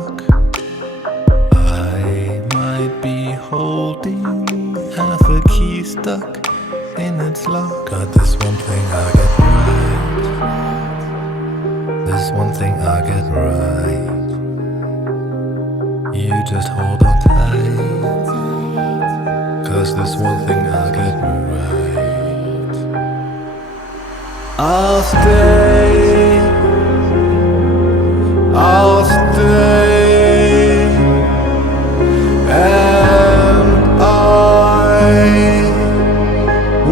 luck. I might be holding half a key stuck in its lock. Got this one thing I get right. This one thing I get right. You just hold on tight. 'Cause this one thing I get right. I'll stay. I'll stay. And I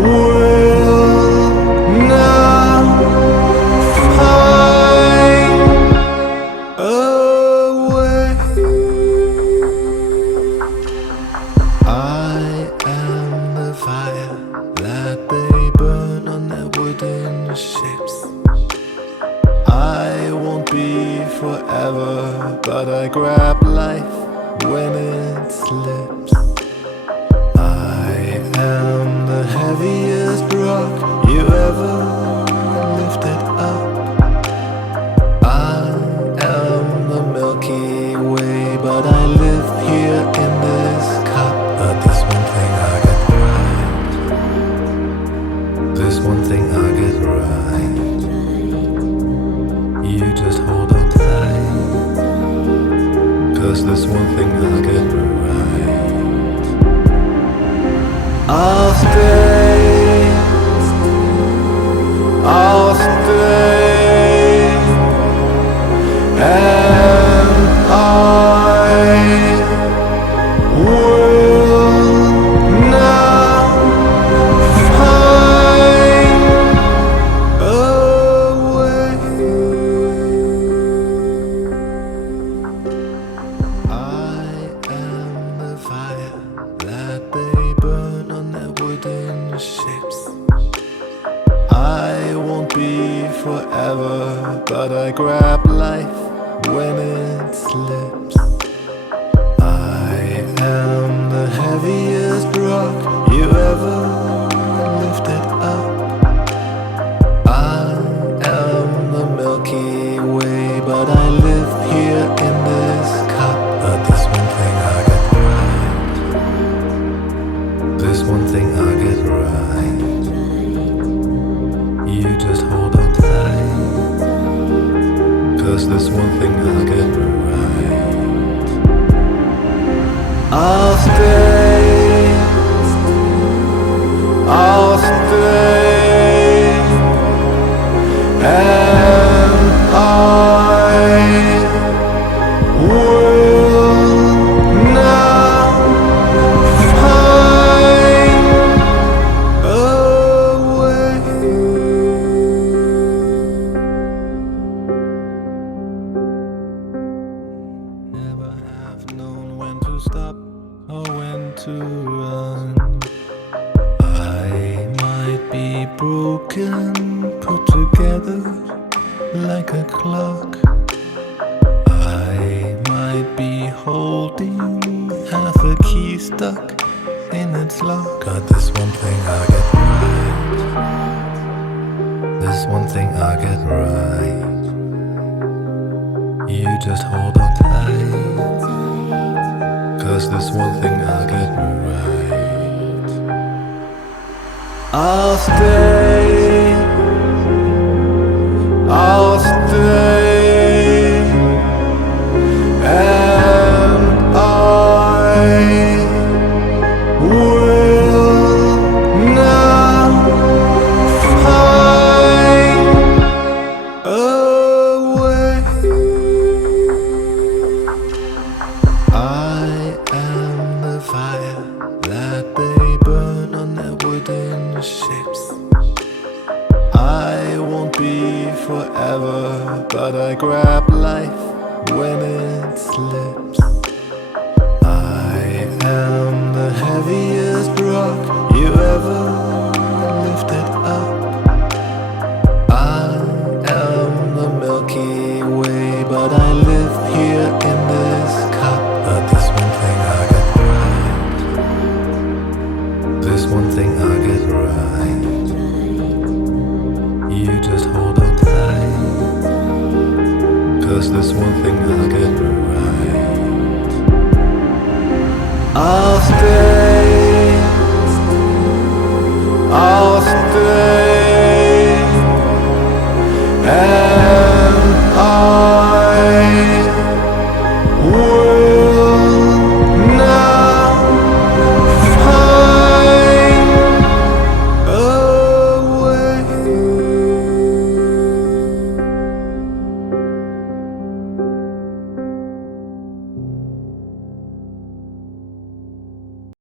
will not find a way. I am the fire that they burn on their wooden ships. I won't be forever, but I grab life when it slips. I am the heaviest rock you ever lifted up. I am the Milky Way, but I live here in this cup. But this one thing I get right. This one thing I get right. You just hold on tight. 'Cause this one thing I get right. I'll stay. I'll stay. And I will not find a way. I am the fire that they burn on their wooden ships. I won't be forever, but I grab life when it slips. I am the heaviest rock you ever lifted up. I am the Milky Way, but I live here in this cup. But this one thing I get right. This one thing I get right. You just hold on tight. 'Cause this one thing I get right. I'll stay. I'll stay. And I will not find a way. Never have known when to stop or when to run. I might be broken, put together like a clock. I might be holding half a key stuck in its lock. Got this one thing I get right. This one thing I get right. You just hold on tight. 'Cause this one thing I get right. I'll stay. I'll